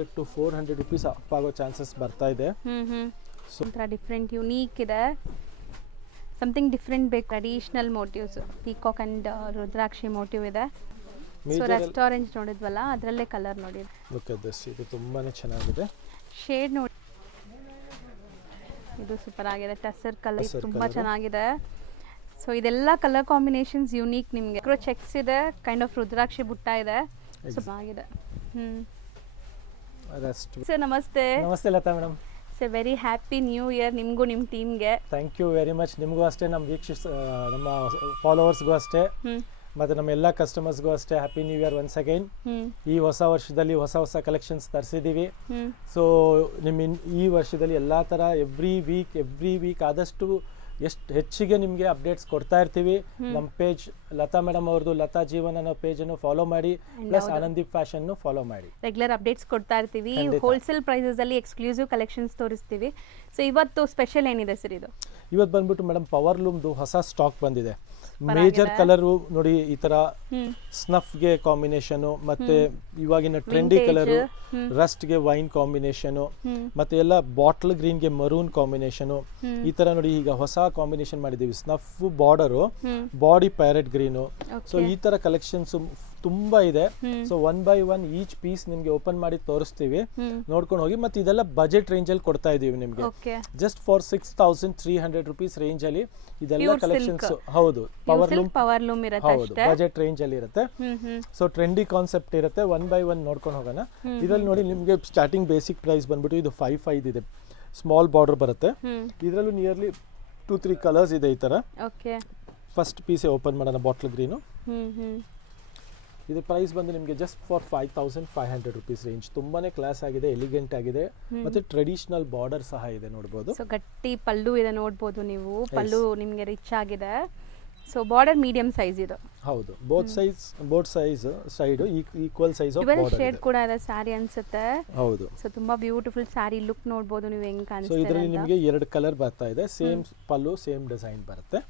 300 to 400 rupees up ಆಗೋ chances ಬರ್ತಾ ಇದೆ. ಸೊ ಒಂಥರ ಡಿಫ್ರೆಂಟ್ ಯುನೀಕ್ ಇದೆ, ಸಮಥಿಂಗ್ ಡಿಫ್ರೆಂಟ್ ಬೇಕು. Traditional motives, peacock and rudraksha motif ಇದೆ. ಸೊ ರೆಸ್ಟೋರೆಂಟ್ ನೋಡಿದ್ವಲ್ಲ ಅದರಲ್ಲೇ ಕಲರ್ ನೋಡಿ. ಲುಕ್ ಅಟ್ ದಿಸ್, ಇದು ತುಂಬಾನೇ ಚೆನ್ನಾಗಿದೆ. ಶೇಡ್ ನೋಡಿ, ಇದು ಸೂಪರ್ ಆಗಿದೆ. ಟಸರ್ ಕಲರ್ ತುಂಬಾ ಚೆನ್ನಾಗಿದೆ. ಸೊ ಇದೆಲ್ಲ ಕಲರ್ ಕಾಂಬಿನೇಷನ್ಸ್ ಯೂನಿಕ್. ನಿಮಗೆ ಚೆಕ್ಸ್ ಇದೆ, ಕೈಂಡ್ ಆಫ್ ರುದ್ರಾಕ್ಷಿ ಬುಟ್ಟ ಇದೆ, ಚೆನ್ನಾಗಿದೆ. ಸರ್ ನಮಸ್ತೆ. ನಮಸ್ತೆ Lata madam. Sir very happy new year ನಿಮಗೂ ನಿಮ್ಮ ಟೀಮ್ಗೆ. Thank you very much. ನಿಮಗೂ ಅಷ್ಟೇ, ನಮ್ಮ ಫಾಲೋವರ್ಸ್ಗೂ ಅಷ್ಟೇ, ಮತ್ತು ನಮ್ಮ ಎಲ್ಲ ಕಸ್ಟಮರ್ಸ್ಗೂ ಅಷ್ಟೇ happy new year once again. ಈ ಹೊಸ ವರ್ಷದಲ್ಲಿ ಹೊಸ ಹೊಸ ಕಲೆಕ್ಷನ್ಸ್ ತರಿಸಿದ್ದೀವಿ. ಸೊ ಈ ವರ್ಷದಲ್ಲಿ ಎಲ್ಲ ಥರ ಎವ್ರಿ ವೀಕ್ ಆದಷ್ಟು ಎಷ್ಟು ಹೆಚ್ಚಿಗೆ ನಿಮಗೆ ಅಪ್ಡೇಟ್ಸ್ ಕೊಡ್ತಾ ಇರ್ತೀವಿ. ನಮ್ಮ ಪೇಜ್ ಲತಾ ಮೇಡಮ್ ಅವ್ರದ್ದು ಲತಾ ಜೀವನ್ ಅನ್ನೋ ಪೇಜನ್ನು ಫಾಲೋ ಮಾಡಿ, ಪ್ಲಸ್ ಆನಂದೀಪ್ ಫ್ಯಾಷನ್ ಫಾಲೋ ಮಾಡಿ. ರೆಗ್ಯುಲರ್ ಅಪ್ಡೇಟ್ಸ್ ಕೊಡ್ತಾ ಇರ್ತೀವಿ. ಹೋಲ್ಸೇಲ್ ಪ್ರೈಸಸ್ ಅಲ್ಲಿ ಎಕ್ಸ್ಕ್ಲೂಸಿವ್ ಕಲೆಕ್ಷನ್ಸ್ ತೋರಿಸ್ತೀವಿ. ಸೊ ಇವತ್ತು ಸ್ಪೆಷಲ್ ಏನಿದೆ ಸರ್? ಇವತ್ತು ಬಂದ್ಬಿಟ್ಟು ಮೇಡಮ್ ಪವರ್ ಲೂಮ್ದು ಹೊಸ ಸ್ಟಾಕ್ ಬಂದಿದೆ. ಮೇಜರ್ ಕಲರು ನೋಡಿ, ಈ ತರ ಸ್ನಫ್ಗೆ ಕಾಂಬಿನೇಷನು, ಮತ್ತೆ ಇವಾಗಿನ ಟ್ರೆಂಡಿ ಕಲರು ರಸ್ಟ್ಗೆ ವೈನ್ ಕಾಂಬಿನೇಷನು, ಮತ್ತೆ ಎಲ್ಲ ಬಾಟಲ್ ಗ್ರೀನ್ಗೆ ಮರೂನ್ ಕಾಂಬಿನೇಷನು, ಈ ತರ ನೋಡಿ ಈಗ ಹೊಸ ಕಾಂಬಿನೇಷನ್ ಮಾಡಿದೀವಿ. Snuff border, body parrot green. So ಈ ತರ ಕಲೆಕ್ಷನ್ಸ್ ತುಂಬಾ ಇದೆ. ಸೊ 1 by 1 ಈಚ್ ಪೀಸ್ ನಿಮ್ಗೆ ಓಪನ್ ಮಾಡಿ ತೋರಿಸ್ತೀವಿ, ನೋಡ್ಕೊಂಡು ಹೋಗಿ. ಮತ್ತೆ ಇದೆಲ್ಲ ಬಜೆಟ್ ರೇಂಜ್ ಅಲ್ಲಿ ಕೊಡ್ತಾ ಇದೀವಿ ನಿಮ್ಗೆ. ಜಸ್ಟ್ ಫಾರ್ 6300 rupees ರೇಂಜ್ ಅಲ್ಲಿ ಇದೆಲ್ಲ ಕಲೆಕ್ಷನ್ಸ್. ಹೌದು, ಪವರ್ ಲೂಮ್ ಇರುತ್ತೆ, ಹೌದು, ಬಜೆಟ್ ರೇಂಜ್ ಅಲ್ಲಿ ಇರುತ್ತೆ. ಸೊ ಟ್ರೆಂಡಿ ಕಾನ್ಸೆಪ್ಟ್ ಇರುತ್ತೆ. 1 by 1 ನೋಡ್ಕೊಂಡು ಹೋಗೋಣ. ಇದರಲ್ಲಿ ನೋಡಿ ನಿಮ್ಗೆ ಸ್ಟಾರ್ಟಿಂಗ್ ಬೇಸಿಕ್ ಪ್ರೈಸ್ ಬಂದ್ಬಿಟ್ಟು ಇದು 5 ಇದೆ. ಸ್ಮಾಲ್ ಬಾರ್ಡರ್ ಬರುತ್ತೆ. ಇದರಲ್ಲೂ ನಿಯರ್ಲಿ 2-3 ಕಲರ್ಸ್ ಇದೆ ಈ ತರ. ಫಸ್ಟ್ ಪೀಸ್ ಓಪನ್ ಮಾಡೋಣ, ಬಾಟ್ಲ್ ಗ್ರೀನು. ಇದು ಪ್ರೈಸ್ ಬಂದು ನಿಮಗೆ ಜಸ್ಟ್ ಫಾರ್ 5500 rupees ರೇಂಜ್. ತುಂಬಾನೇ ಕ್ಲಾಸ್ ಆಗಿದೆ, ಎಲಿಗೆಂಟ್ ಆಗಿದೆ, ಮತ್ತೆ ಟ್ರೆಡಿಷನಲ್ ಬಾರ್ಡರ್ ಸಹ ಇದೆ, ನೋಡಬಹುದು. ಸೊ ಗಟ್ಟಿ ಪಲ್ಲು ಇದೆ, ನೋಡಬಹುದು ನೀವು. ಪಲ್ಲು ನಿಮಗೆ ರಿಚ್ ಆಗಿದೆ. ಸೊ ಬಾರ್ಡರ್ ಮೀಡಿಯಂ ಸೈಜ್ ಇದೆ. ಹೌದು, both size side equal size of border shade ಕೂಡ ಇದೆ. ಸಾರಿ ಅನ್ಸುತ್ತೆ. ಹೌದು. ಸೊ ತುಂಬಾ ಬ್ಯೂಟಿಫುಲ್ ಸಾರಿ ಲುಕ್ ನೋಡಬಹುದು ನೀವು ಹೆಂಗ್ ಕಾಣಿಸ್ತಾ ಇದೆ. ಸೊ ಇದರಲ್ಲಿ ನಿಮಗೆ 2 ಕಲರ್ ಬರ್ತಾ ಇದೆ. ಸೇಮ್ ಪಲ್ಲು, ಸೇಮ್ ಡಿಸೈನ್ ಬರುತ್ತೆ.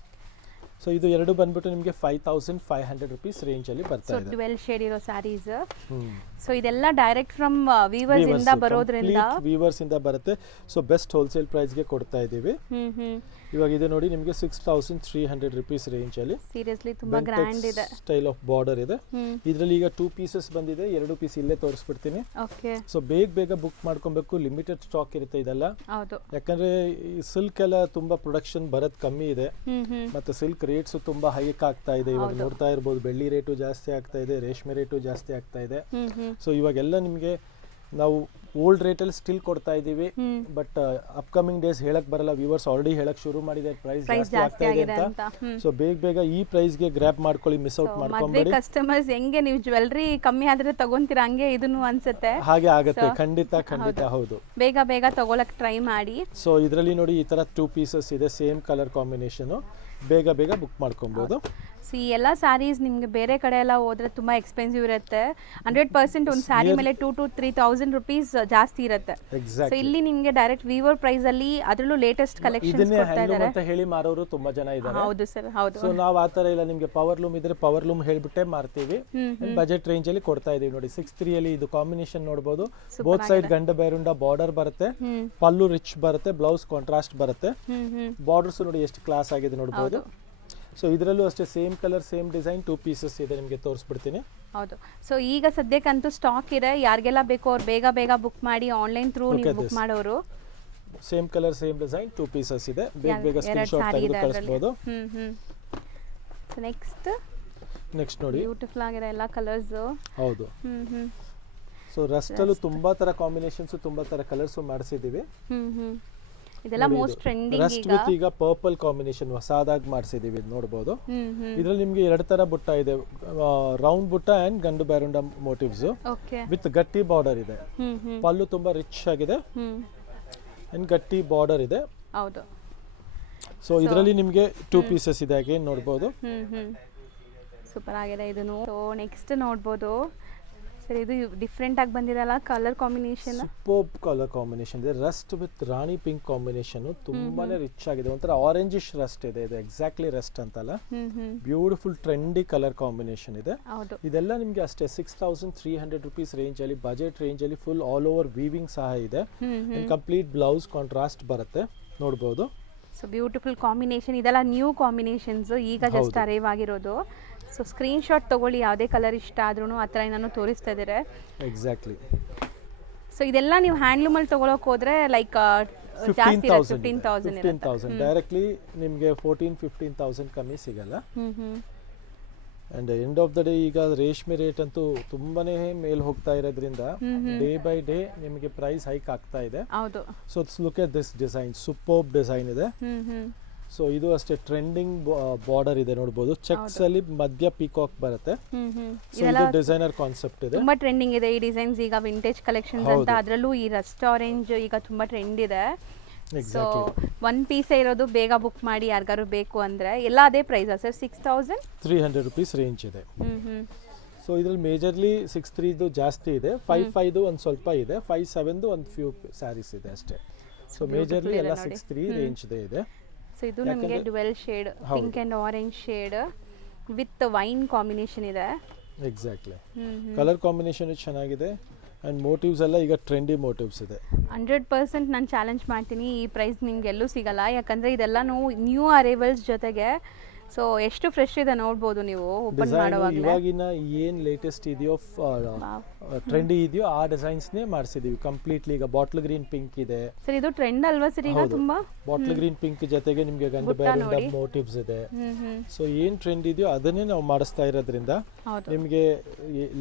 ಸೊ ಇದು ಎರಡು ಬಂದ್ಬಿಟ್ಟು ನಿಮಗೆ 5500 rupees ರೇಂಜ್ ಅಲ್ಲಿ ಬರ್ತಾ ಇದೆ. 12 ಶೇಡ್ ಇರೋ ಸ್ಯಾರೀಸ್. ಸೊ ಇದೆಲ್ಲ ಡೈರೆಕ್ಟ್ ಫ್ರಮ್ ವೀವರ್ಸ್ ಇಂದ ಬರೋದ್ರಿಂದ, ವೀವರ್ಸ್ ಇಂದ ಬರುತ್ತೆ. ಸೊ ಬೆಸ್ಟ್ ಹೋಲ್ಸೇಲ್ ಪ್ರೈಸ್ ಗೆ ಕೊಡ್ತಾ ಇದೀವಿ. ಇವಾಗ ಇದು ನೋಡಿ ನಿಮಗೆ 6300 rupees ರೇಂಜ್ ಅಲ್ಲಿ. ಸೀರಿಯಸ್ಲಿ ತುಂಬಾ ಗ್ರ್ಯಾಂಡ್ ಇದೆ. ಸ್ಟೈಲ್ ಆಫ್ ಬಾರ್ಡರ್ ಇದೆ. ಇದರಲ್ಲಿ ಈಗ 2 ಪೀಸಸ್ ಬಂದಿದೆ. 2 ಪೀಸ್ ಇಲ್ಲೇ ತೋರಿಸ್ಬಿಡ್ತೀನಿ. ಓಕೆ. ಸೊ ಬೇಗ ಬುಕ್ ಮಾಡ್ಕೊಬೇಕು. ಲಿಮಿಟೆಡ್ ಸ್ಟಾಕ್ ಇರುತ್ತೆ ಇದೆಲ್ಲ. ಹೌದು, ಯಾಕಂದ್ರೆ ಸಿಲ್ಕ್ ಎಲ್ಲ ತುಂಬಾ ಪ್ರೊಡಕ್ಷನ್ ಬರೋದು ಕಮ್ಮಿ ಇದೆ, ಮತ್ತೆ ಸಿಲ್ಕ್ ರೇಟ್ಸ್ ತುಂಬಾ ಹೈಕ್ ಆಗ್ತಾ ಇದೆ. ಇವಾಗ ನೋಡ್ತಾ ಇರಬಹುದು, ಬೆಳ್ಳಿ ರೇಟು ಜಾಸ್ತಿ ಆಗ್ತಾ ಇದೆ, ರೇಷ್ಮೆ ರೇಟು ಜಾಸ್ತಿ ಆಗ್ತಾ ಇದೆ. ಸೊ ಇವಾಗೆಲ್ಲ ನಿಮಗೆ ನಾವು ಓಲ್ಡ್ ರೇಟ್ ಅಲ್ಲಿ ಸ್ಟಿಲ್ ಕೊಡ್ತಾ ಇದೀವಿ. ಬಟ್ ಅಪ್ಕಮಿಂಗ್ ಡೇಸ್ ಹೇಳಕ್ ಬರಲ್ಲ, ವ್ಯೂವರ್ಸ್ ಆಲ್ರೆಡಿ ಹೇಳಕ್ ಶುರು ಮಾಡಿದೆ ಪ್ರೈಸ್ ಜಾಸ್ತಿ ಆಗ್ತಾ ಇದೆ ಅಂತ. ಸೊ ಬೇಗ ಈ ಪ್ರೈಸ್ ಗೆ ಗ್ರ್ಯಾಬ್ ಮಾಡ್ಕೊಳ್ಳಿ, ಮಿಸ್ ಔಟ್ ಮಾಡ್ಕೊಂಬೇಡಿ. ಕಸ್ಟಮರ್ಸ್ ಹೆಂಗೆ ನೀವು ಜ್ಯುವೆಲ್ಲರಿ ಕಮ್ಮಿ ಆದ್ರೆ ತಗೊಂತೀರಾ, ಹಂಗೆ ಇದನ್ನು ಅನ್ಸುತ್ತೆ. ಹಾಗೆ ಆಗುತ್ತೆ, ಖಂಡಿತ ಹೌದು. ಬೇಗ ತಗೊಳಕ್ ಟ್ರೈ ಮಾಡಿ. ಸೊ ಇದರಲ್ಲಿ ನೋಡಿ ಈ ತರ 2 ಪೀಸಸ್ ಇದೆ, ಸೇಮ್ ಕಲರ್ ಕಾಂಬಿನೇಷನ್. ಬೇಗ ಬುಕ್ ಮಾಡ್ಕೊಬಹುದು. ಈ ಎಲ್ಲ ಸ್ಯಾರೀಸ್ ನಿಮ್ಗೆ ಬೇರೆ ಕಡೆ ಎಲ್ಲ ಹೋದ್ರೆ ತುಂಬಾ ಎಕ್ಸ್ಪೆನ್ಸಿವ್ ಇರುತ್ತೆ. 100% ಒಂದು ಸ್ಯಾರಿ ಮೇಲೆ 2,000 to 3,000 rupees ಜಾಸ್ತಿ ಇರುತ್ತೆ. ಸೊ ಇಲ್ಲಿ ನಿಮ್ಗೆ ಡೈರೆಕ್ಟ್ ವೀವರ್ ಪ್ರೈಸ್ ಅಲ್ಲಿ ಅದರಲ್ಲೂ ಲೇಟೆಸ್ಟ್ ಕಲೆಕ್ಷನ್ಸ್ ಕೊಡ್ತಾ ಇದ್ದಾರೆ ಅಂತ ಹೇಳಿ ಮಾರೋರು ತುಂಬಾ ಜನ ಇದ್ದಾರೆ. ಹೌದು ಸರ್, ಹೌದು. ಸೊ ನಾವು ಆ ತರ ಇಲ್ಲ, ನಿಮ್ಗೆ ಪವರ್ ಲೂಮ್ ಇದ್ರೆ ಪವರ್ ಲೂಮ್ ಹೇಳ್ಬಿಟ್ಟೆ ಮಾರ್ತೀವಿ. ಬಜೆಟ್ ರೇಂಜ್ ಅಲ್ಲಿ ಕೊಡ್ತಾ ಇದೀವಿ. ನೋಡಿ 63 ಅಲ್ಲಿ ಇದು ಕಾಂಬಿನೇಷನ್ ನೋಡಬಹುದು. ಬೋತ್ ಸೈಡ್ ಗಂಡ ಬೈರುಂಡ ಬಾರ್ಡರ್ ಬರುತ್ತೆ, ಪಲ್ಲು ರಿಚ್ ಬರುತ್ತೆ, ಬ್ಲೌಸ್ ಕಾಂಟ್ರಾಸ್ಟ್ ಬರುತ್ತೆ. ಬಾರ್ಡರ್ಸ್ ನೋಡಿ ಎಷ್ಟು ಕ್ಲಾಸ್ ಆಗಿದೆ ನೋಡಬಹುದು. ಸೊ ಇದರಲ್ಲೂ ಅಷ್ಟೇ same colour, same design, 2 pieces ಇದೆ. ನಿಮಗೆ ತೋರಿಸ್ಬಿಡ್ತೀನಿ. ಹೌದು. ಸೊ ಈಗ ಸದ್ಯಕ್ಕಂತೂ ಸ್ಟಾಕ್ ಇದೆ. ಯಾರಿಗೆಲ್ಲ ಬೇಕೋ ಅವ್ರು ಬೇಗ ಬುಕ್ ಮಾಡಿ. ಆನ್ಲೈನ್ ಥ್ರೂ ನೀವು ಬುಕ್ ಮಾಡೋರು. Same colour, same design, 2 pieces ಇದೆ. ಬೇಗ ಸ್ಕ್ರೀನ್‌ಶಾಟ್ ತೆಗೆದು ಕಳಿಸಬಹುದು. ಸೊ ನೆಕ್ಸ್ಟ್ ನೋಡಿ, ಬ್ಯೂಟಿಫುಲ್ ಆಗಿದೆ ಎಲ್ಲ ಕಲರ್ಸ್. ಹೌದು. ಸೊ ರಸ್ಟ್ ಅಲ್ಲೂ ತುಂಬಾ ತರ ಕಾಂಬಿನೇಷನ್ಸ್, ತುಂಬಾ ತರ ಕಲರ್ಸ್ ಮಾಡಿಸಿದೀವಿ. ಇದೆಲ್ಲ ಮೋಸ್ಟ್ ಟ್ರೆಂಡಿಂಗ್. ರಸ್ಟ್ ವಿತ್ ಈಗ ಪರ್ಪಲ್ ಕಾಂಬಿನೇಷನ್ ಹೊಸದಾಗಿ ಮಾಡಿಸಿದೀವಿ, ನೋಡಬಹುದು. ಇದರಲ್ಲಿ ನಿಮಗೆ 2 ತರ ಬುಟ್ಟ ಇದೆ, ರೌಂಡ್ ಬುಟ್ಟ ಅಂಡ್ ಗಂಡು ಬೈರುಂಡ ಮೋಟಿವ್ಸ್ ವಿತ್ ಗಟ್ಟಿ ಬಾರ್ಡರ್ ಇದೆ. ಪಲ್ಲು ತುಂಬಾ ರಿಚ್ ಆಗಿದೆ ಅಂಡ್ ಗಟ್ಟಿ ಬಾರ್ಡರ್ ಇದೆ. ಹೌದು. ಸೊ ಇದರಲ್ಲಿ ನಿಮಗೆ 2 ಪೀಸಸ್ ಇದೆ, ಹಾಗೆ ನೋಡಬಹುದು. ಸೂಪರ್ ಆಗಿದೆ ಇದನ್ನು. ಸೊ ನೆಕ್ಸ್ಟ್ ನೋಡಬಹುದು. ಸರ್ ಇದು ಡಿಫ್ರೆಂಟ್ ಆಗಿ ಬಂದಿರಲ್ಲ colour combination. Superb colour combination ಇದೆ. Rust with rani pink combination ತುಂಬಾನೇ ರಿಚ್ ಆಗಿದೆ. ಒಂಥರ ಆರೆಂಜಿಶ್ ರಸ್ಟ್ ಇದೆ. ಇದು ಎಕ್ಸಾಕ್ಟ್ಲಿ ರಸ್ಟ್ ಅಂತಲ್ಲ, ಬ್ಯೂಟಿಫುಲ್ ಟ್ರೆಂಡಿ ಕಲರ್ ಕಾಂಬಿನೇಷನ್ ಇದೆ. ಇದೆಲ್ಲ ನಿಮಗೆ ಅಷ್ಟೇ 6300 ರುಪೀಸ್ ರೇಂಜ್ ಅಲ್ಲಿ, ಬಜೆಟ್ ರೇಂಜ್ ಅಲ್ಲಿ ಫುಲ್ ಆಲ್ ಓವರ್ ವೀವಿಂಗ್ ಸಹ ಇದೆ. ಕಂಪ್ಲೀಟ್ ಬ್ಲೌಸ್ ಕಾಂಟ್ರಾಸ್ಟ್ ಬರುತ್ತೆ, ನೋಡಬಹುದು. So beautiful combination. ಇದೆಲ್ಲ ನ್ಯೂ ಕಾಂಬಿನೇಷನ್ಸ್, ಈಗ ಜಸ್ಟ್ ಅರೈವ್ ಆಗಿರೋದು. ಸೊ ಸ್ಕ್ರೀನ್ ಶಾಟ್ ತಗೊಳ್ಳಿ, ಯಾವುದೇ ಕಲರ್ ಇಷ್ಟ ಆದ್ರೂ ಆ ಥರ ನಾನು ತೋರಿಸ್ತಾ ಇದ್ದಾರೆ. ಎಕ್ಸಾಕ್ಟ್ಲಿ. ಸೊ ಇದೆಲ್ಲ ನೀವು ಹ್ಯಾಂಡ್ಲೂಮಲ್ಲಿ ತಗೊಳಕ್ ಹೋದ್ರೆ ಲೈಕ್ ಜಾಸ್ತಿ 15,000 ಡೈರೆಕ್ಟ್ಲಿ ನಿಮಗೆ 14-15,000 ಕಮ್ಮಿ ಸಿಗಲ್ಲ. And end of the day ಈಗ ರೇಷ್ಮೆ ರೇಟ್ ಅಂತೂ ತುಂಬಾನೇ ಮೇಲ್ ಹೋಗ್ತಾ ಇರೋದ್ರಿಂದ ಡೇ ಬೈ ಡೇ ನಿಮಗೆ ಪ್ರೈಸ್ ಹೈಕ್ ಆಗ್ತಾ ಇದೆ. So look at this design, superb design ಇದೆ. ಸೊ ಇದು ಅಷ್ಟೇ ಟ್ರೆಂಡಿಂಗ್ ಬಾರ್ಡರ್ ಇದೆ, ನೋಡಬಹುದು. ಚೆಕ್ಸ್ ಅಲ್ಲಿ ಮಧ್ಯ ಪೀಕಾಕ್ ಬರುತ್ತೆ. ಸೊ ಇದು ಡಿಸೈನರ್ ಕಾನ್ಸೆಪ್ಟ್ ಇದೆ, ತುಂಬಾ ಟ್ರೆಂಡಿಂಗ್ ಇದೆ ಈ ಡಿಸೈನ್ಸ್. ಈಗ ವಿಂಟೇಜ್ ಕಲೆಕ್ಷನ್ಸ್ ಅಂತ, ಅದರಲ್ಲೂ ಈ ರಸ್ಟ್ ಆರೆಂಜ್ ಈಗ ತುಂಬಾ ಟ್ರೆಂಡ್ ಇದೆ. ಸೊ ಒನ್ ಪೀಸ್ ಇರೋದು ಬೇಗ ಬುಕ್ ಮಾಡಿ ಯಾರಿಗಾರು ಬೇಕು ಅಂದ್ರೆ. ಎಲ್ಲ ಅದೇ ಪ್ರೈಸ್ ಸರ್? 6300 ರುಪೀಸ್ ರೇಂಜ್ ಇದೆ. ಸೊ ಇದ್ರಲ್ಲಿ ಮೇಜರ್ಲಿ 63 ಜಾಸ್ತಿ ಇದೆ, 55 ಒಂದು ಸ್ವಲ್ಪ ಇದೆ, 57 ಒಂದು ಫ್ಯೂ ಸ್ಯಾರೀಸ್ ಇದೆ ಅಷ್ಟೇ. ಸೊ ಮೇಜರ್ಲಿ ಎಲ್ಲ 63 ರೇಂಜ್ ಇದೆ. ಸೊ ಇದು ನಿಮಗೆ dual shade pink and orange shade with wine combination ಇದೆ. ಎಕ್ಸಾಕ್ಟ್ಲಿ. ಕಲರ್ ಕಾಂಬಿನೇಷನ್ ಚೆನ್ನಾಗಿದೆ. ಅಂಡ್ ಮೋಟಿವ್ಸ್ ಎಲ್ಲ ಈಗ ಟ್ರೆಂಡಿ ಮೋಟಿವ್ಸ್ ಇದೆ. 100% ನಾನು ಚಾಲೆಂಜ್ ಮಾಡ್ತೀನಿ, ಈ ಪ್ರೈಸ್ ನಿಮ್ಗೆ ಎಲ್ಲೂ ಸಿಗಲ್ಲ. ಯಾಕಂದ್ರೆ ಇದೆಲ್ಲನೂ ನ್ಯೂ ಅರೈವಲ್ಸ್ ಜೊತೆಗೆ. ಸೊ ಎಷ್ಟು ಫ್ರೆಶ್ ಇದೆ ನೋಡ್ಬೋದು ನೀವು ಓಪನ್ ಮಾಡುವಾಗ. ಇವಾಗಿನ ಏನ್ ಲೇಟೆಸ್ಟ್ ಇದೆಯೋ ಟ್ರೆಂಡಿ ಇದೆಯೋ ಆ ಡಿಸೈನ್ಸ್ ನೇ ಮಾಡಿಸಿದೀವಿ ಕಂಪ್ಲೀಟ್ಲಿ. ಈಗ ಬಾಟ್ಲ್ ಗ್ರೀನ್ ಪಿಂಕ್ ಇದೆ ಸರ್, ಇದು ಟ್ರೆಂಡ್ ಅಲ್ವಾ ಸರ್ ಈಗ ತುಂಬಾ? ಬಾಟ್ಲ್ ಗ್ರೀನ್ ಪಿಂಕ್ ಜೊತೆಗೆ ನಿಮಗೆ ಗಂಡು ಬೇರೆಂಡ ಮೋಟಿವ್ಸ್ ಇದೆ. ಸೊ ಏನ್ ಟ್ರೆಂಡ್ ಇದೆಯೋ ಅದನ್ನೇ ನಾವು ಮಾಡಿಸ್ತಾ ಇರೋದ್ರಿಂದ ನಿಮಗೆ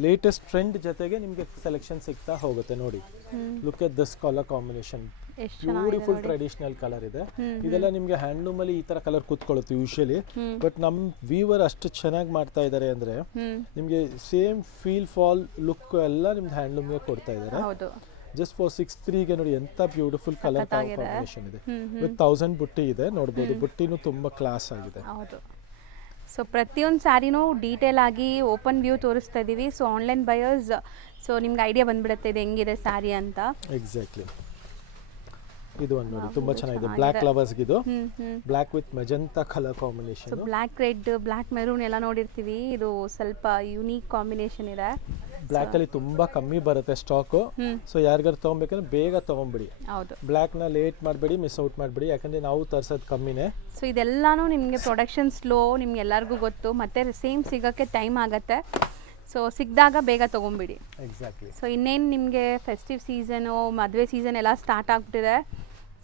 ಲೇಟೆಸ್ಟ್ ಟ್ರೆಂಡ್ ಜೊತೆಗೆ ನಿಮಗೆ ಸೆಲೆಕ್ಷನ್ ಸಿಗ್ತಾ ಹೋಗುತ್ತೆ. ನೋಡಿ, look at this colour combination, beautiful traditional colour ಇದೆ. ಇದೆಲ್ಲ ನಿಮ್ಗೆ ಹ್ಯಾಂಡ್ಲೂಮ್ ಅಲ್ಲಿ ಈ ತರ ಕಲರ್ ಕೂತ್ಕೊಳ್ಳುತ್ತೆ ಯೂಶಲಿ, ಬಟ್ ನಮ್ ವೀವರ್ ಅಷ್ಟು ಚೆನ್ನಾಗಿ ಮಾಡ್ತಾ ಇದಾರೆ ಅಂದ್ರೆ ನಿಮ್ಗೆ ಸೇಮ್ ಫೀಲ್ ಫಾಲ್ ಲುಕ್ ಎಲ್ಲ ನಿಮ್ಗೆ ಹ್ಯಾಂಡ್ಲೂಮ್ ಗೆ ಕೊಡ್ತಾ ಇದಾರೆ. ಜಸ್ಟ್ ಫಾರ್ 63 ಗೆ ನೋಡಿ ಎಂತ ಬ್ಯೂಟಿಫುಲ್ ಕಲರ್ ಕಾಂಬಿನೇಷನ್ ಇದೆ. ವಿತ್ 1000 ಬುಟ್ಟಿ ಇದೆ, ನೋಡಬಹುದು. ಬುಟ್ಟಿನೂ ತುಂಬಾ ಕ್ಲಾಸ್ ಆಗಿದೆ. ಸೊ ಪ್ರತಿಯೊಂದು ಸ್ಯಾರಿನೂ ಡೀಟೇಲ್ ಆಗಿ ಓಪನ್ ವ್ಯೂ ತೋರಿಸ್ತಾ ಇದೀವಿ. ಸೊ ಆನ್ಲೈನ್ ಬಯರ್ಸ್ ಸೊ ನಿಮ್ಗೆ ಐಡಿಯಾ ಬಂದ್ಬಿಡುತ್ತೆ ಇದು ಹೆಂಗಿದೆ ಸ್ಯಾರಿ ಅಂತ. ಎಕ್ಸಾಕ್ಟ್ಲಿ. ಇದು ಒಂದು ನೋಡಿ ತುಂಬಾ ಚೆನ್ನಾಗಿದೆ. ಬ್ಲಾಕ್ ಲವರ್ಸ್ ಗಿದು black with magenta colour combination. Black red, black maroon ಎಲ್ಲ ನೋಡಿರ್ತೀವಿ, ಇದು ಸ್ವಲ್ಪ ಯೂನಿಕ್ ಕಾಂಬಿನೇಷನ್ ಇದೆ. ಬ್ಲಾಕ್ ಅಲ್ಲಿ ತುಂಬಾ ಕಮ್ಮಿ ಬರುತ್ತೆ ಸ್ಟಾಕ್. ಸೊ ಯಾರಿಗಾರು ತಗೊಬೇಕಂದ್ರೆ ಬೇಗ ತಗೊಂಬಿಡಿ. ಬ್ಲಾಕ್ ನ ಲೇಟ್ ಮಾಡಬೇಡಿ, ಮಿಸ್ ಔಟ್ ಮಾಡಬೇಡಿ, ಯಾಕಂದ್ರೆ ನಾವು ತರ್ಸೋದು ಕಮ್ಮಿನೇ. ಸೊ ಇದೆಲ್ಲಾನು ನಿಮಗೆ ಪ್ರೊಡಕ್ಷನ್ ಸ್ಲೋ, ನಿಮ್ಗೆ ಎಲ್ಲರಿಗೂ ಗೊತ್ತು. ಮತ್ತೆ ಸೇಮ್ ಸಿಗೋಕ್ಕೆ ಟೈಮ್ ಆಗುತ್ತೆ. ಸೊ ಸಿಕ್ಕಿದಾಗ ಬೇಗ ತೊಗೊಂಬಿಡಿ. ಎಕ್ಸಾಕ್ಟ್ಲಿ. ಸೊ ಇನ್ನೇನು ನಿಮಗೆ ಫೆಸ್ಟಿವ್ ಸೀಸನು, ಮದುವೆ ಸೀಸನ್ ಎಲ್ಲ ಸ್ಟಾರ್ಟ್ ಆಗ್ಬಿಟ್ಟಿದೆ.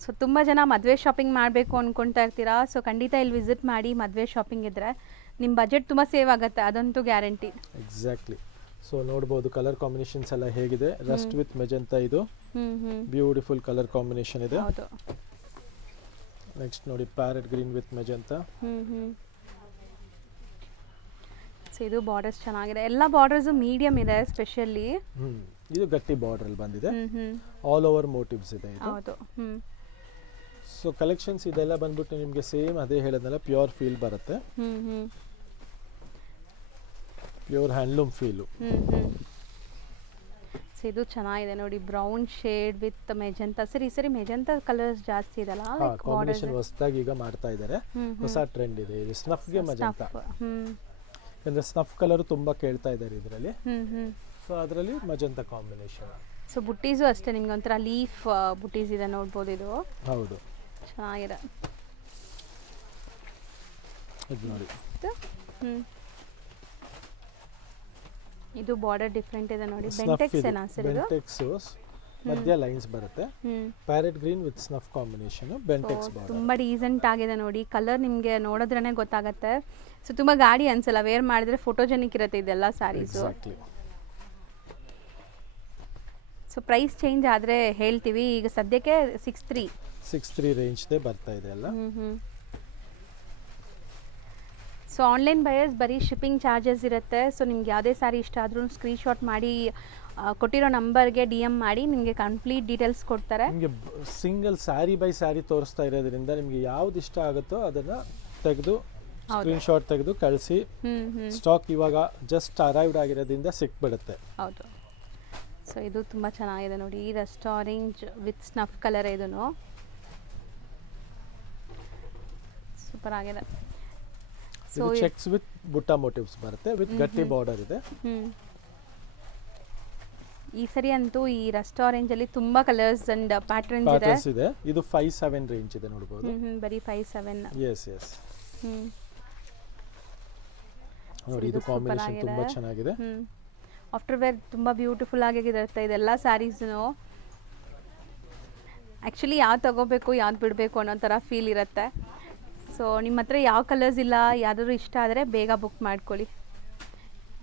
ಸೊ ತುಂಬ ಜನ ಮದುವೆ ಶಾಪಿಂಗ್ ಮಾಡಬೇಕು ಅಂದ್ಕೊಳ್ತಾ ಇರ್ತೀರಾ. ಸೊ ಖಂಡಿತ ಇಲ್ಲಿ ವಿಸಿಟ್ ಮಾಡಿ. ಮದುವೆ ಶಾಪಿಂಗ್ ಇದ್ದರೆ ನಿಮ್ಮ ಬಜೆಟ್ ತುಂಬ ಸೇವ್ ಆಗುತ್ತೆ, ಅದಂತೂ ಗ್ಯಾರಂಟಿ. ಎಕ್ಸಾಕ್ಟ್ಲಿ. ಸೊ ನೋಡ್ಬೋದು ಕಲರ್ ಕಾಂಬಿನೇಷನ್ಸ್ ಎಲ್ಲ ಹೇಗಿದೆ. ರಸ್ಟ್ ವಿತ್ ಮೆಜೆಂಟಾ, ಇದು ಬ್ಯೂಟಿಫುಲ್ ಕಲರ್ ಕಾಂಬಿನೇಷನ್ ಇದೆ. ನೆಕ್ಸ್ಟ್ ನೋಡಿ parrot green with magenta. So ಇದು ಬಾರ್ಡರ್ಸ್ ಚೆನ್ನಾಗಿದೆ. ಎಲ್ಲ ಬಾರ್ಡರ್ಸ್ ಮೀಡಿಯಂ ಇದೆ ಸ್ಪೆಷಲಿ. ಇದು ಗಟ್ಟಿ ಬಾರ್ಡರ್ ಅಲ್ಲಿ ಬಂದಿದೆ. ಆಲ್ ಓವರ್ ಮೋಟಿವ್ಸ್ ಇದೆ ಇದು. ಹೌದು. ಸೊ ಕಲೆಕ್ಷನ್ಸ್ ಇದೆಲ್ಲ ಬಂದ್ಬಿಟ್ಟು ನಿಮಗೆ ಸೇಮ್ ಅದೇ ಹೇಳೋದಲ್ಲ, ಪ್ಯೂರ್ ಫೀಲ್ ಬರುತ್ತೆ. Pure handloom feel. ಸೊ ಇದು ಚೆನ್ನಾಗಿದೆ ನೋಡಿ, ಬ್ರೌನ್ ಶೇಡ್ ವಿತ್ ಮೆಜೆಂಟಾ. ಸರಿ ಸರಿ, ಮೆಜೆಂಟಾ ಕಲರ್ಸ್ ಜಾಸ್ತಿ ಇದಲ್ಲ, ಕಾಂಬಿನೇಷನ್ ಹೊಸದಾಗಿ ಈಗ ಮಾಡ್ತಾ ಇದ್ದಾರೆ. ಹೊಸ ಟ್ರೆಂಡ್ ಇದೆ ಇದು, ಸ್ನಫ್ ಗೆ ಮೆಜೆಂಟಾ. ಯಾಕಂದ್ರೆ ಸ್ನಫ್ ಕಲರ್ ತುಂಬಾ ಕೇಳ್ತಾ ಇದ್ದಾರೆ ಇದರಲ್ಲಿ. ಸೊ ಅದರಲ್ಲಿ ಮೆಜೆಂಟಾ ಕಾಂಬಿನೇಷನ್. ಸೊ ಬುಟ್ಟೀಸು ಅಷ್ಟೇ ನಿಮ್ಗೆ ಒಂಥರ ಲೀಫ್ ಬುಟ್ಟೀಸ್ ಇದೆ, ನೋಡ್ಬೋದು. ಇದು ಹೌದು, ಚೆನ್ನಾಗಿದೆ. ಇದು ನೋಡಿ, ಇದು ಬಾರ್ಡರ್ ಡಿಫರೆಂಟ್ ಇದೆ ನೋಡಿ. ಬೆಂಟೆಕ್ಸ್ ಏನಾ ಸರ್ ಇದು? ಬೆಂಟೆಕ್ಸ್ ಮಧ್ಯ ಲೈನ್ಸ್ ಬರುತ್ತೆ. Parrot green with snuff combination, Bentex border. ತುಂಬಾ ಡೀಸೆಂಟ್ ಆಗಿದೆ ನೋಡಿ. ಕಲರ್ ನಿಮಗೆ ನೋಡಿದ್ರೇನೆ ಗೊತ್ತಾಗುತ್ತೆ. ಸೊ ತುಂಬಾ ಗಾಡಿ ಅನ್ಸಲ್ಲ, ವೇರ್ ಮಾಡಿದ್ರೆ ಫೋಟೋಜೆನಿಕ್ ಇರುತ್ತೆ ಇದೆಲ್ಲ ಸ್ಯಾರೀಸು. ಸೊ ಪ್ರೈಸ್ ಚೇಂಜ್ ಆದರೆ ಹೇಳ್ತೀವಿ. ಈಗ ಸದ್ಯಕ್ಕೆ 63 ರೇಂಜ್ದೇ ಬರ್ತಾ ಇದೆ ಎಲ್ಲ. ಸೊ ಆನ್ಲೈನ್ ಬಯರ್ಸ್ ಬರೀ ಶಿಪ್ಪಿಂಗ್ ಚಾರ್ಜಸ್ ಇರುತ್ತೆ. ಸೊ ನಿಮ್ಗೆ ಯಾವುದೇ ಸ್ಯಾರಿ ಇಷ್ಟ ಆದ್ರೂ ಸ್ಕ್ರೀನ್ಶಾಟ್ ಮಾಡಿ ಕೊಟ್ಟಿರೋ ನಂಬರ್ಗೆ DM ಮಾಡಿ, ನಿಮಗೆ ಕಂಪ್ಲೀಟ್ ಡೀಟೇಲ್ಸ್ ಕೊಡ್ತಾರೆ. ನಿಮಗೆ ಸಿಂಗಲ್ ಸ್ಯಾರಿ ಬೈ ಸ್ಯಾರಿ ತೋರಿಸ್ತಾ ಇರೋದ್ರಿಂದ ನಿಮಗೆ ಯಾವ್ದು ಇಷ್ಟ ಆಗುತ್ತೋ ಅದನ್ನ ತೆಗೆದು ಸ್ಕ್ರೀನ್ಶಾಟ್ ತೆಗೆದು ಕಳಿಸಿ. ಸ್ಟಾಕ್ ಇವಾಗ ಜಸ್ಟ್ ಅರೈವ್ಡ್ ಆಗಿರೋದ್ರಿಂದ ಸಿಕ್ಬಿಡುತ್ತೆ. ಹೌದು. ಸೊ ಇದು ತುಂಬ ಚೆನ್ನಾಗಿದೆ ನೋಡಿ, Rust orange with snuff colour ಇದನ್ನು ಸೂಪರ್ ಆಗಿದೆ. ಸೊ ಇದು ಚೆಕ್ಸ್ ವಿತ್ ಬುಟ್ಟ ಮೋಟಿವ್ಸ್ ಬರುತ್ತೆ, ವಿತ್ ಗಟ್ಟಿ ಬಾರ್ಡರ್ ಇದೆ. ಈ ಸರಿ ಅಂತೂ ಈ ರಸ್ಟ್ ಆರೆಂಜ್ ಅಲ್ಲಿ ತುಂಬಾ ಕಲರ್ಸ್ ಅಂಡ್ ಪ್ಯಾಟರ್ನ್ಸ್ ಇದೆ. ಇದು 5-7 ರೇಂಜ್ ಇದೆ ನೋಡಬಹುದು. ಬರೀ 5-7. ಎಸ್ ನೋಡಿ, ಇದು ಕಾಂಬಿನೇಷನ್ ತುಂಬಾ ಚೆನ್ನಾಗಿದೆ. ಆಫ್ಟರ್ ವೇರ್ ತುಂಬಾ ಬ್ಯೂಟಿಫುಲ್ ಆಗಿರುತ್ತೆ ಇದೆಲ್ಲ ಸ್ಯಾರೀಸ್ನು. ಆ್ಯಕ್ಚುಲಿ ಯಾವ್ದು ತಗೋಬೇಕು ಯಾವ್ದು ಬಿಡಬೇಕು ಅನ್ನೋ ಥರ ಫೀಲ್ ಇರುತ್ತೆ. ಸೊ ನಿಮ್ಮ ಹತ್ರ ಯಾವ ಕಲರ್ಸ್ ಇಲ್ಲ, ಯಾವ್ದಾದ್ರು ಇಷ್ಟ ಆದರೆ ಬೇಗ ಬುಕ್ ಮಾಡ್ಕೊಳ್ಳಿ.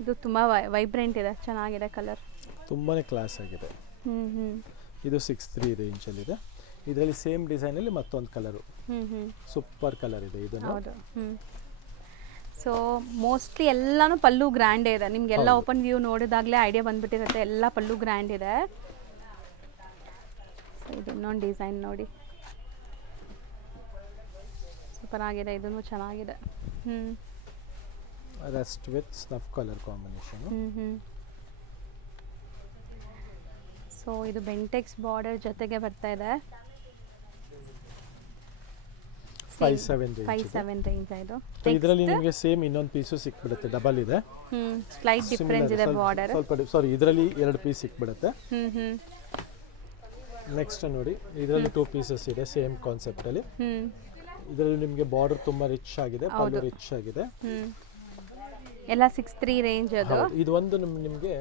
ಇದು ತುಂಬ ವೈಬ್ರೆಂಟ್ ಇದೆ, ಚೆನ್ನಾಗಿದೆ ಕಲರ್, ತುಂಬಾ ಕ್ಲಾಸ್ ಆಗಿದೆ. ಇದು 6-3 ರೇಂಜಲ್ಲಿದೆ. ಇದರಲ್ಲಿ ಸೇಮ್ ಡಿಸೈನಲ್ಲಿ ಮತ್ತೊಂದು ಕಲರು, ಸೂಪರ್ ಕಲರ್ ಇದೆ ಇದನ್ನು. ಹೌದು. ಸೊ ಮೋಸ್ಟ್ಲಿ ಎಲ್ಲಾನು ಪಲ್ಲು ಗ್ರ್ಯಾಂಡೇ ಇದೆ. ನಿಮಗೆಲ್ಲ ಓಪನ್ ವ್ಯೂ ನೋಡಿದಾಗಲೇ ಐಡಿಯಾ ಬಂದ್ಬಿಟ್ಟಿರುತ್ತೆ, ಎಲ್ಲ ಪಲ್ಲು ಗ್ರ್ಯಾಂಡ್ ಇದೆ. ಸೊ ಇದು ಇನ್ನೊಂದು ಡಿಸೈನ್ ನೋಡಿ, ಸೂಪರ್ ಆಗಿದೆ, ಇದನ್ನು ಚೆನ್ನಾಗಿದೆ. Rust with snuff colour combination. So ಇದು ಬೆಂಟೆಕ್ಸ್ ಬಾರ್ಡರ್ ಜೊತೆಗೆ ಬರ್ತಾ ಇದೆ. 5-7 ರೇಂಜ್ ಇದು. ಇದರಲ್ಲಿ ನಿಮಗೆ ಸೇಮ್ ಇನ್ನೊಂದು ಪೀಸು ಸಿಕ್ಬಿಡುತ್ತೆ, ಡಬಲ್ ಇದೆ. ಸ್ಲೈಟ್ ಡಿಫರೆನ್ಸ್ ಇದೆ ಬಾರ್ಡರ್. ಸ್ವಲ್ಪ ಸಾರಿ, ಇದರಲ್ಲಿ 2 ಪೀಸ್ ಸಿಕ್ಬಿಡುತ್ತೆ. ನೆಕ್ಸ್ಟ್ ನೋಡಿ, ಇದರಲ್ಲಿ 2 ಪೀಸಸ್ ಇದೆ ಸೇಮ್ ಕಾನ್ಸೆಪ್ಟ್ ಅಲ್ಲಿ. ಇದರಲ್ಲಿ ನಿಮಗೆ ಬಾರ್ಡರ್ ತುಂಬಾ ರಿಚ್ ಆಗಿದೆ, ಪಲ್ಲು ರಿಚ್ ಆಗಿದೆ. ಎಲ್ಲ 6-3 ರೇಂಜ್ ಅದು. ಇದು ಒಂದು ನಿಮಗೆ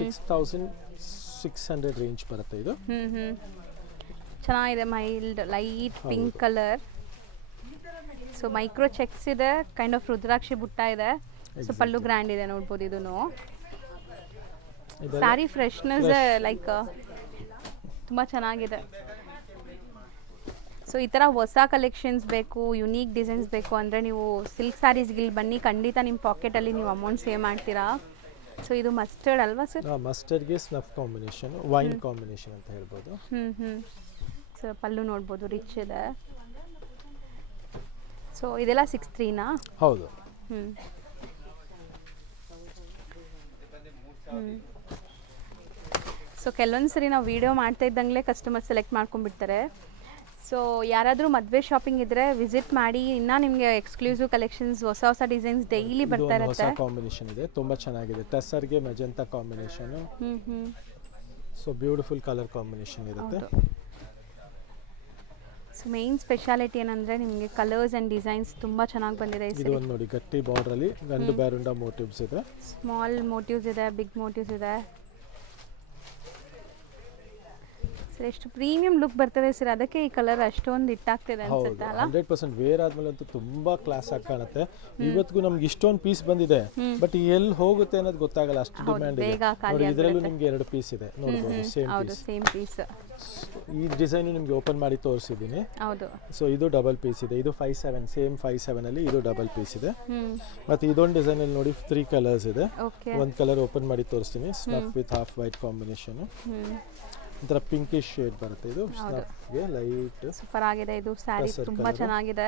6600 ರೇಂಜ್ ಬರುತ್ತೆ ಇದು. ಚೆನ್ನಾಗಿದೆ, mild light pink colour. So micro cheques ಇದೆ, ಕೈಂಡ್ ಆಫ್ ರುದ್ರಾಕ್ಷಿ ಬುಟ್ಟ ಇದೆ. ಸೊ ಪಲ್ಲು ಗ್ರ್ಯಾಂಡ್ ಇದೆ ನೋಡ್ಬೋದು. ಇದನ್ನು ಸ್ಯಾರಿ ಫ್ರೆಶ್ನೆಸ್ ಲೈಕ್ ತುಂಬ ಚೆನ್ನಾಗಿದೆ. ಸೊ ಈ ಥರ ಹೊಸ ಕಲೆಕ್ಷನ್ಸ್ ಬೇಕು, ಯುನೀಕ್ ಡಿಸೈನ್ಸ್ ಬೇಕು ಅಂದರೆ ನೀವು ಸಿಲ್ಕ್ ಸ್ಯಾರೀಸ್ಗೆ ಇಲ್ಲಿ ಬನ್ನಿ, ಖಂಡಿತ ನಿಮ್ಮ ಪಾಕೆಟಲ್ಲಿ ನೀವು ಅಮೌಂಟ್ ಸೇವ್ ಮಾಡ್ತೀರಾ. ಸೊ ಇದು ಮಸ್ಟರ್ಡ್ ಅಲ್ವಾ ಸರ್? ಮಸ್ಟರ್ಡ್ಗೆ ಸ್ನಫ್ ಕಾಂಬಿನೇಷನ್, ವೈನ್ ಕಾಂಬಿನೇಷನ್ ಅಂತ ಹೇಳ್ಬೋದು. ಸೊ ಪಲ್ಲು ನೋಡ್ಬೋದು, ರಿಚ್ ಇದೆ. ಸೊ ಇದೆಲ್ಲ 6-3ನಾ? ಹೌದು. ಸೊ ಕೆಲವೊಂದು ಸರಿ ನಾವು ವಿಡಿಯೋ ಮಾಡ್ತಾ ಇದ್ದಂಗೆ ಕಸ್ಟಮರ್ ಸೆಲೆಕ್ಟ್ ಮಾಡ್ಕೊಂಡ್ಬಿಡ್ತಾರೆ. ಸೊ ಯಾರಾದರೂ ಮದುವೆ ಶಾಪಿಂಗ್ ಇದ್ದರೆ ವಿಸಿಟ್ ಮಾಡಿ, ಇನ್ನೂ ನಿಮಗೆ ಎಕ್ಸ್ಕ್ಲೂಸಿವ್ ಕಲೆಕ್ಷನ್ಸ್, ಹೊಸ ಹೊಸ ಡಿಸೈನ್ಸ್ ಡೈಲಿ ಬರ್ತಾ ಇರುತ್ತೆ. ಹೊಸ ಕಾಂಬಿನೇಷನ್ ಇದೆ, ತುಂಬ ಚೆನ್ನಾಗಿದೆ. ಟೆಸರ್ಗೆ magenta combination. So beautiful colour combination ಇರುತ್ತೆ. ಸೊ ಮೇನ್ ಸ್ಪೆಷಾಲಿಟಿ ಏನಂದರೆ ನಿಮಗೆ ಕಲರ್ಸ್ ಆ್ಯಂಡ್ ಡಿಸೈನ್ಸ್ ತುಂಬ ಚೆನ್ನಾಗಿ ಬಂದಿದೆ. ಇದು ಒಂದು ನೋಡಿ, ಗಟ್ಟಿ ಬಾರ್ಡ್ರಲ್ಲಿ ಗಂಡು ಬ್ಯಾರುಂಡ ಮೋಟಿವ್ಸ್ ಇದೆ, ಸ್ಮಾಲ್ ಮೋಟಿವ್ಸ್ ಇದೆ, ಬಿಗ್ ಮೋಟಿವ್ಸ್ ಇದೆ. ಸರ್ ಎಷ್ಟು ಪ್ರೀಮಿಯಂ ಲುಕ್ ಬರ್ತದೆ ಸರ್, ಅದಕ್ಕೆ ಈ ಕಲರ್ ಅಷ್ಟೊಂದು ಇಟ್ಟಾಗ್ತಿದೆ ಅನ್ಸುತ್ತೆ ಅಲ್ಲ? 100% ವೇರ್ ಆದ್ಮೇಲೆ ಅಂತೂ ತುಂಬಾ ಕ್ಲಾಸ್ ಆಗಿ ಕಾಣುತ್ತೆ. ಇವತ್ತಿಗೂ ನಮ್ಗೆ ಇಷ್ಟೊಂದು ಪೀಸ್ ಬಂದಿದೆ, ಬಟ್ ಎಲ್ಲಿ ಹೋಗುತ್ತೆ ಅನ್ನೋದು ಗೊತ್ತಾಗಲ್ಲ, ಅಷ್ಟು ಡಿಮ್ಯಾಂಡ್ ಇದೆ. ಇದರಲ್ಲೂ ನಿಮ್ಗೆ 2 ಪೀಸ್ ಇದೆ ನೋಡಬಹುದು, ಸೇಮ್ ಪೀಸ್. ಈ ಡಿಸೈನ್ ನಿಮ್ಗೆ ಓಪನ್ ಮಾಡಿ ತೋರಿಸಿದ್ದೀನಿ. ಹೌದು. ಸೊ ಇದು ಡಬಲ್ ಪೀಸ್ ಇದೆ, ಇದು 5-7 ಸೇಮ್ 5-7 ಅಲ್ಲಿ ಇದು ಡಬಲ್ ಪೀಸ್ ಇದೆ. ಮತ್ತೆ ಇದೊಂದು ಡಿಸೈನ್ ಅಲ್ಲಿ ನೋಡಿ 3 ಕಲರ್ಸ್ ಇದೆ. ಒಂದು ಕಲರ್ ಓಪನ್ ಮಾಡಿ ತೋರಿಸ್ತೀನಿ, snuff with half white combination. ಒಂಥರ ಪಿಂಕಿಶ್ ಶೇಡ್ ಬರುತ್ತೆ, ಇದು ಸ್ನಫ್ಗೆ ಲೈಟ್. ಸೂಪರ್ ಆಗಿದೆ ಇದು ಸ್ಯಾರಿ, ತುಂಬಾ ಚೆನ್ನಾಗಿದೆ.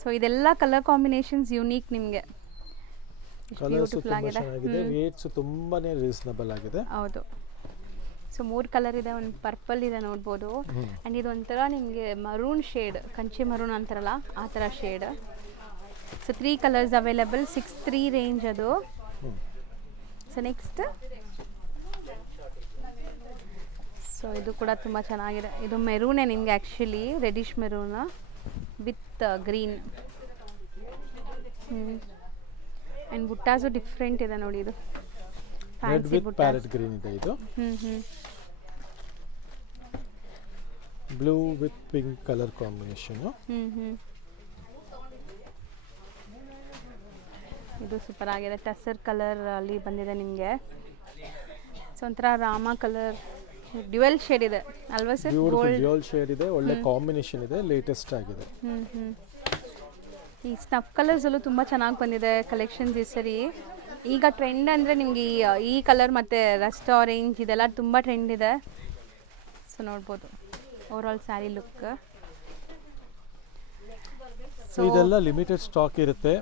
ಸೊ ಇದೆಲ್ಲ ಕಲರ್ ಕಾಂಬಿನೇಷನ್ಸ್ ಯೂನಿಕ್ ನಿಮಗೆ. ಕಲರ್ಸ್ ತುಂಬಾ ಚೆನ್ನಾಗಿದೆ, ರೇಟ್ಸ್ ತುಂಬಾನೇ ರೀಸನಬಲ್ ಆಗಿದೆ. ಹೌದು. ಸೊ 3 ಕಲರ್ ಇದೆ, ಒಂದು ಪರ್ಪಲ್ ಇದೆ ನೋಡ್ಬೋದು, ಆ್ಯಂಡ್ ಇದು ಒಂಥರ ನಿಮಗೆ ಮರೂನ್ ಶೇಡ್, ಕಂಚಿ ಮರೂನ್ ಅಂತಾರಲ್ಲ ಆ ಥರ shade. So 3 colours available, 6-3 range ಅದು. ಸೊ ನೆಕ್ಸ್ಟ್, ಸೊ ಇದು ಕೂಡ ತುಂಬ ಚೆನ್ನಾಗಿದೆ. ಇದು ಮೆರೂನೇ ನಿಮಗೆ, actually reddish maroon with green. And ಬುಟ್ಟಾಸು ಡಿಫ್ರೆಂಟ್ ಇದೆ ನೋಡಿ, ಇದು ರೆಡ್ ವಿತ್ ಪ್ಯಾರೆಟ್ ಗ್ರೀನ್ ಇದೆ. ಇದು blue with pink colour combination. ಇದು ಸೂಪರ್ ಆಗಿದೆ, ಟಸರ್ ಕಲರ್ ಅಲ್ಲಿ ಬಂದಿದೆ ನಿಮಗೆ. ಸೊ ಒಂಥರ ರಾಮ ಕಲರ್ ಡ್ಯುಯಲ್ ಶೇಡ್ ಇದೆ ಅಲ್ವಾ ಸರ್? ಡ್ಯುಯಲ್ ಶೇಡ್ ಇದೆ, ಒಳ್ಳೆ ಕಾಂಬಿನೇಷನ್ ಇದೆ, ಲೇಟೆಸ್ಟ್ ಆಗಿದೆ. ಈ ಸ್ನಫ್ ಕಲರ್ಸ್ ಅಲ್ಲೂ ತುಂಬ ಚೆನ್ನಾಗಿ ಬಂದಿದೆ ಕಲೆಕ್ಷನ್ಸ್ ಈ ಸರಿ. ಈಗ ಟ್ರೆಂಡ್ ಅಂದರೆ ನಿಮಗೆ ಈ ಕಲರ್ ಮತ್ತು ರಸ್ಟ್ ಆರೆಂಜ್ ಇದೆಲ್ಲ ತುಂಬ ಟ್ರೆಂಡ್ ಇದೆ. ಸೊ ನೋಡ್ಬೋದು over all sari look. So ಇದೆಲ್ಲ ಲಿಮಿಟೆಡ್ ಸ್ಟಾಕ್ ಇರುತ್ತೆ,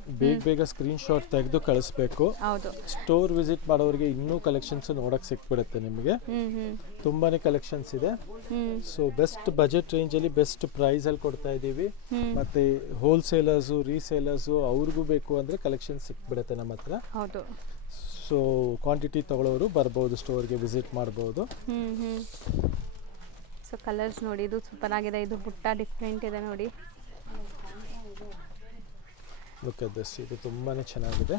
ಬೇಗ ಸ್ಕ್ರೀನ್ ಶಾಟ್ ತೆಗೆದು ಕಳಿಸ್ಬೇಕು. ಹೌದು. ಸ್ಟೋರ್ ವಿಸಿಟ್ ಮಾಡೋರಿಗೆ ಇನ್ನೂ ಕಲೆಕ್ಷನ್ಸ್ ನೋಡಕ್ ಸಿಕ್ಬಿಡುತ್ತೆ ನಿಮಗೆ. ತುಂಬಾನೇ ಕಲೆಕ್ಷನ್ಸ್ ಇದೆ. ಸೊ ಬೆಸ್ಟ್ ಬಜೆಟ್ ರೇಂಜ್ ಅಲ್ಲಿ ಬೆಸ್ಟ್ ಪ್ರೈಸ್ ಅಲ್ಲಿ ಕೊಡ್ತಾ ಇದೀವಿ. ಮತ್ತೆ ಹೋಲ್ಸೇಲರ್ಸ್ ರೀಸೇಲರ್ಸ್ ಅವ್ರಿಗೂ ಬೇಕು ಅಂದ್ರೆ ಕಲೆಕ್ಷನ್ ಸಿಕ್ಬಿಡುತ್ತೆ ನಮ್ಮ ಹತ್ರ. ಹೌದು. ಸೊ ಕ್ವಾಂಟಿಟಿ ತಗೊಳ್ಳೋರು ಬರ್ಬೋದು, ಸ್ಟೋರ್ಗೆ ವಿಸಿಟ್ ಮಾಡ್ಬೋದು. ಸೊ ಕಲರ್ಸ್ ನೋಡಿ, ಇದು ಸೂಪರ್ ಆಗಿದೆ. ಇದು ಬುಟ್ಟ ಡಿಫ್ರೆಂಟ್ ಇದೆ ನೋಡಿ. ಲುಕ್ ಅಟ್ ದಿಸ್, ಇದು ತುಂಬಾನೇ ಚೆನ್ನಾಗಿದೆ.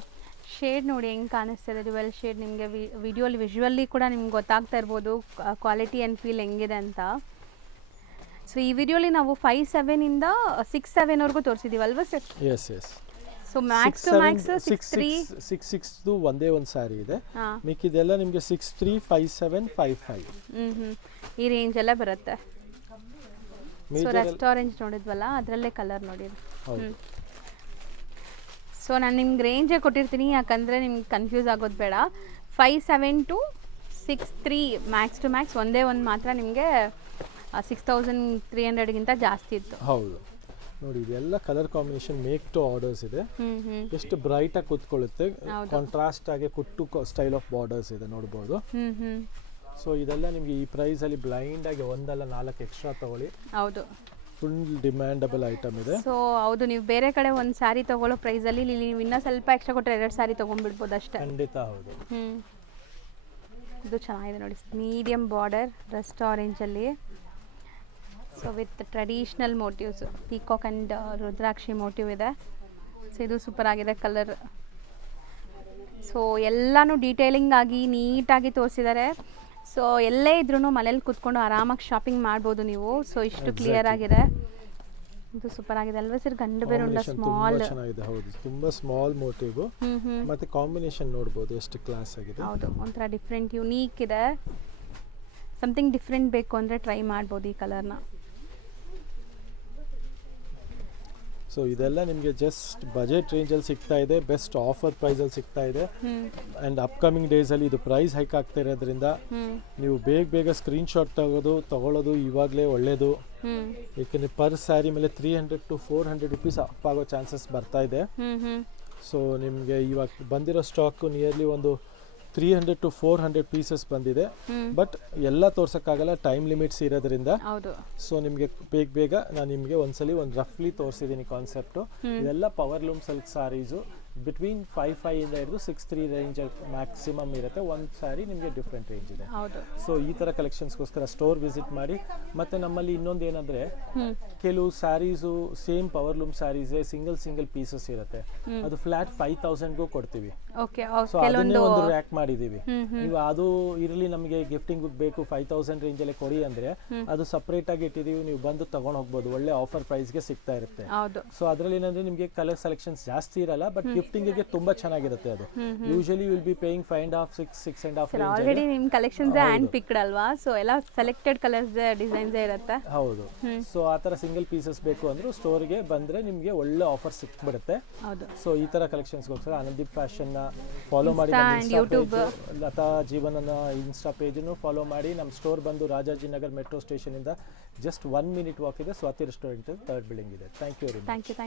ಶೇಡ್ ನೋಡಿ ಹೆಂಗೆ ಕಾಣಿಸ್ತಿದೆ, ಡ್ಯುವೆಲ್ ಶೇಡ್. ನಿಮಗೆ ವಿಡಿಯೋಲಿ ವಿಜುವಲ್ಲಿ ಕೂಡ ನಿಮ್ಗೆ ಗೊತ್ತಾಗ್ತಾ ಇರ್ಬೋದು ಕ್ವಾಲಿಟಿ ಆ್ಯಂಡ್ ಫೀಲ್ ಹೆಂಗಿದೆ ಅಂತ. ಸೊ ಈ ವಿಡಿಯೋಲಿ ನಾವು 5'7" ಇಂದ 6'7" ತೋರಿಸಿದೀವಲ್ವಾ sir? Yes yes. So max to max 6'6" ಒಂದೇ ಒಂದು ಸ್ಯಾರಿ ಇದೆ. ಮಿಕ್ಕಿದೆಲ್ಲ ನಿಮಗೆ 6'3", 5'7", 5'5". ಈ ರೇಂಜ್ ಎಲ್ಲ ಬರುತ್ತೆ. ಸೊ ರೆಸ್ಟೋರೆಂಟ್ ನೋಡಿದ್ವಲ್ಲ ಅದರಲ್ಲೇ ಕಲರ್ ನೋಡಿ. ಸೊ ನಾನು ನಿಮ್ಗೆ ರೇಂಜೇ ಕೊಟ್ಟಿರ್ತೀನಿ, ಯಾಕಂದರೆ ನಿಮ್ಗೆ ಕನ್ಫ್ಯೂಸ್ ಆಗೋದು ಬೇಡ. 5'7" to 6'3" ಮ್ಯಾಕ್ಸ್ ಟು ಮ್ಯಾಕ್ಸ್. ಒಂದೇ ಒಂದು ಮಾತ್ರ ನಿಮಗೆ 6,300ಗಿಂತ ಜಾಸ್ತಿ ಇತ್ತು. ಹೌದು ನೋಡಿ, ಇದೆಲ್ಲ colour combination make to orders ಇದೆ. ಎಷ್ಟು ಬ್ರೈಟ್ ಆಗಿ ಕೂತ್ಕೊಳ್ಳುತ್ತೆ, ಕಾಂಟ್ರಾಸ್ಟ್ ಆಗಿ ಕುಟ್ಟು ಸ್ಟೈಲ್ ಆಫ್ ಬಾರ್ಡರ್ಸ್ ಇದೆ ನೋಡ್ಬೋದು. ಸೊ ಇದೆಲ್ಲ ನಿಮಗೆ ಈ ಪ್ರೈಸ್ ಅಲ್ಲಿ ಬ್ಲೈಂಡ್ ಆಗಿ ಒಂದಲ್ಲ 4 ಎಕ್ಸ್ಟ್ರಾ ತಗೊಳ್ಳಿ. ಹೌದು, ಫುಲ್ ಡಿಮ್ಯಾಂಡಬಲ್ ಐಟಮ್ ಇದೆ. ಸೊ ಹೌದು, ನೀವು ಬೇರೆ ಕಡೆ ಒಂದು ಸ್ಯಾರಿ ತಗೊಳ್ಳೋ ಪ್ರೈಸಲ್ಲಿ ನೀವು ಇನ್ನೂ ಸ್ವಲ್ಪ ಎಕ್ಸ್ಟ್ರಾ ಕೊಟ್ಟರೆ 2 ಸ್ಯಾರಿ ತೊಗೊಂಡ್ಬಿಡ್ಬೋದು ಅಷ್ಟೇ. ಖಂಡಿತ ಹೌದು. ಇದು ಚೆನ್ನಾಗಿದೆ ನೋಡಿ, ಮೀಡಿಯಂ ಬಾರ್ಡರ್ ರಸ್ಟ್ ಆರೆಂಜಲ್ಲಿ. So with traditional motifs, peacock and rudraksha motif ಇದೆ. ಸೊ ಇದು ಸೂಪರ್ ಆಗಿದೆ ಕಲರ್. ಸೊ ಎಲ್ಲನೂ ಡೀಟೇಲಿಂಗ್ ಆಗಿ ನೀಟಾಗಿ ತೋರಿಸಿದ್ದಾರೆ. ಸೊ ಎಲ್ಲೇ ಇದ್ರೂ ಮನೇಲಿ ಕೂತ್ಕೊಂಡು ಆರಾಮಾಗಿ ಶಾಪಿಂಗ್ ಮಾಡ್ಬೋದು ನೀವು. ಸೊ ಇಷ್ಟು ಕ್ಲಿಯರ್ ಆಗಿದೆ. ಇದು ಸೂಪರ್ ಆಗಿದೆ ಅಲ್ವಾ ಸರ್? ಗಂಡು ಬೇರುಂಡ ಸ್ಮಾಲ್ ಚೆನ್ನಾಗಿದೆ. ಹೌದು, ತುಂಬಾ ಸ್ಮಾಲ್ ಮೋಟಿವ್ ಮತ್ತೆ ಕಾಂಬಿನೇಷನ್ ನೋಡಬಹುದು ಎಷ್ಟು ಕ್ಲಾಸ್ ಆಗಿದೆ. ಹೌದು, ಒಂಥರ ಡಿಫ್ರೆಂಟ್ ಯುನೀಕ್ ಇದೆ. ಸಮಥಿಂಗ್ ಡಿಫ್ರೆಂಟ್ ಬೇಕು ಅಂದರೆ ಟ್ರೈ ಮಾಡ್ಬೋದು ಈ ಕಲರ್ನ. ಸೊ ಇದೆಲ್ಲ ನಿಮಗೆ ಜಸ್ಟ್ ಬಜೆಟ್ ರೇಂಜಲ್ಲಿ ಸಿಗ್ತಾ ಇದೆ, ಬೆಸ್ಟ್ ಆಫರ್ ಪ್ರೈಸಲ್ಲಿ ಸಿಗ್ತಾ ಇದೆ. ಆ್ಯಂಡ್ ಅಪ್ಕಮಿಂಗ್ ಡೇಸಲ್ಲಿ ಇದು ಪ್ರೈಸ್ ಹೈಕ್ ಆಗ್ತಾ ಇರೋದ್ರಿಂದ ನೀವು ಬೇಗ ಸ್ಕ್ರೀನ್ ಶಾಟ್ ತಗೊಳ್ಳೋದು ಇವಾಗಲೇ ಒಳ್ಳೆಯದು. ಏಕೆಂದರೆ ಪರ್ ಸ್ಯಾರಿ ಮೇಲೆ 300 to 400 rupees ಅಪ್ ಆಗೋ ಚಾನ್ಸಸ್ ಬರ್ತಾ ಇದೆ. ಸೊ ನಿಮಗೆ ಇವಾಗ ಬಂದಿರೋ ಸ್ಟಾಕು ನಿಯರ್ಲಿ ಒಂದು 300 to 400 ಪೀಸಸ್ ಬಂದಿದೆ. ಬಟ್ ಎಲ್ಲ ತೋರ್ಸೋಕ್ಕಾಗಲ್ಲ, ಟೈಮ್ ಲಿಮಿಟ್ಸ್ ಇರೋದ್ರಿಂದ. ಸೊ ನಿಮಗೆ ಬೇಗ ನಾನು ನಿಮಗೆ ಒಂದ್ಸಲಿ ಒಂದು ರಫ್ಲಿ ತೋರಿಸಿದ್ದೀನಿ ಕಾನ್ಸೆಪ್ಟು. ಇದೆಲ್ಲ ಪವರ್ ಲೂಮ್ ಸಿಲ್ಕ್ ಸಾರೀಸು. ಬಿಟ್ವೀನ್ 5'5" ಇಂದ ಹಿಡಿದು 6'3" ರೇಂಜ್ ಮ್ಯಾಕ್ಸಿಮಮ್ ಇರುತ್ತೆ. ಒಂದು ಸ್ಯಾರಿ ನಿಮಗೆ ಡಿಫ್ರೆಂಟ್ ರೇಂಜ್ ಇದೆ. ಸೊ ಈ ಥರ ಕಲೆಕ್ಷನ್ಸ್ಗೋಸ್ಕರ ಸ್ಟೋರ್ ವಿಸಿಟ್ ಮಾಡಿ. ಮತ್ತು ನಮ್ಮಲ್ಲಿ ಇನ್ನೊಂದು ಏನಂದರೆ, ಕೆಲವು ಸ್ಯಾರೀಸು ಸೇಮ್ ಪವರ್ ಲೂಮ್ ಸ್ಯಾರೀಸೇ ಸಿಂಗಲ್ ಪೀಸಸ್ ಇರುತ್ತೆ. ಅದು ಫ್ಲಾಟ್ 5,000ಗೂ ಕೊಡ್ತೀವಿ. ಸೊ ಅದನ್ನೇ ಒಂದು ರ್ಯಾಕ್ ಮಾಡಿದ್ದೀವಿ. ನೀವು ಅದು ಇರಲಿ ನಮಗೆ ಗಿಫ್ಟಿಂಗ್ ಬೇಕು 5,000 ರೇಂಜಲ್ಲೇ ಕೊಡಿ ಅಂದರೆ ಅದು ಸಪ್ರೇಟ್ ಆಗಿ ಇಟ್ಟಿದ್ದೀವಿ. ನೀವು ಬಂದು ತಗೊಂಡು ಹೋಗ್ಬೋದು, ಒಳ್ಳೆ ಆಫರ್ ಪ್ರೈಸ್ಗೆ ಸಿಗ್ತಾ ಇರುತ್ತೆ. ಸೊ ಅದರಲ್ಲಿ ಏನಂದರೆ ನಿಮಗೆ ಕಲರ್ ಸೆಲೆಕ್ಷನ್ಸ್ ಜಾಸ್ತಿ ಇರಲ್ಲ, ಬಟ್ ಗಿಫ್ಟಿಂಗಿಗೆ ತುಂಬಾ ಚೆನ್ನಾಗಿರುತ್ತೆ. ಅದು usually will be paying 5.5, 6.5 range. Already ನಿಮ್ಮ ಕಲೆಕ್ಷನ್ಸ್ ಹ್ಯಾಂಡ್ ಪಿಕ್ಡ್ ಅಲ್ವಾ? ಸೊ ಎಲ್ಲ ಸೆಲೆಕ್ಟೆಡ್ ಕಲರ್ಸ್ ಡಿಸೈನ್ಸ್ ಇರುತ್ತೆ. ಹೌದು. ಸೊ ಆ ಥರ ಸಿಂಗಲ್ ಪೀಸಸ್ ಬೇಕು ಅಂದ್ರೂ ಸ್ಟೋರ್ಗೆ ಬಂದರೆ ನಿಮಗೆ ಒಳ್ಳೆ ಆಫರ್ ಸಿಕ್ಬಿಡುತ್ತೆ. ಸೊ ಈ ಥರ ಕಲೆಕ್ಷನ್ಸ್ಗೋಸ್ಕರ ಆನಂದೀಪ್ ಫ್ಯಾಷನ್ನ ಫಾಲೋ ಮಾಡಿ, ಲತಾ ಜೀವನನ ಇನ್ಸ್ಟಾ ಪೇಜನ್ನು ಫಾಲೋ ಮಾಡಿ. ನಮ್ಮ ಸ್ಟೋರ್ ಬಂದು ರಾಜಾಜಿನಗರ್ ಮೆಟ್ರೋ ಸ್ಟೇಷನಿಂದ ಜಸ್ಟ್ 1 minute ವಾಕ್ ಇದೆ. ಸ್ವಾತಿ ರೆಸ್ಟೋರೆಂಟ್ 3rd ಬಿಲ್ಡಿಂಗ್ ಇದೆ. Thank you very much.